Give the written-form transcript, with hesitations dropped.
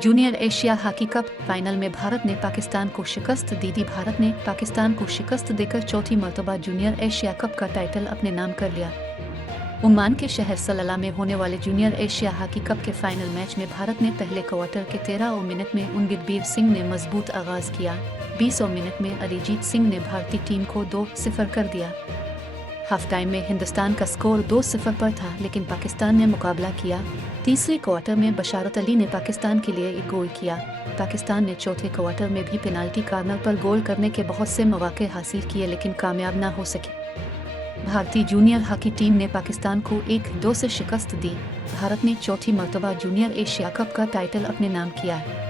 Junior Asia hockey cup final में भारत ने पाकिस्तान को शिकस्त दी थी। भारत ने पाकिस्तान को शिकस्त देकर चौथी मर्तबा जूनियर एशिया कप का टाइटल अपने नाम कर लिया। ओमान के शहर सलाला में होने वाले जूनियर एशिया हॉकी कप के फाइनल मैच में भारत ने पहले क्वार्टर के 13 मिनट में उनविदबीर सिंह ने मजबूत आगाज किया। 20 मिनट में अरिजीत सिंह ने भारतीय टीम को 2-0 कर दिया। हाफ टाइम में हिंदुस्तान का स्कोर 2-0 पर था, लेकिन पाकिस्तान ने मुकाबला किया। तीसरे क्वार्टर में बशारत अली ने पाकिस्तान के लिए एक गोल किया। पाकिस्तान ने चौथे क्वार्टर में भी पेनाल्टी कॉर्नर पर गोल करने के बहुत से मौके हासिल किए, लेकिन कामयाब न हो सके। भारतीय जूनियर हॉकी टीम ने पाकिस्तान को 1-2 से शिकस्त दी। भारत ने चौथी मर्तबा जूनियर एशिया कप का टाइटल अपने नाम किया है।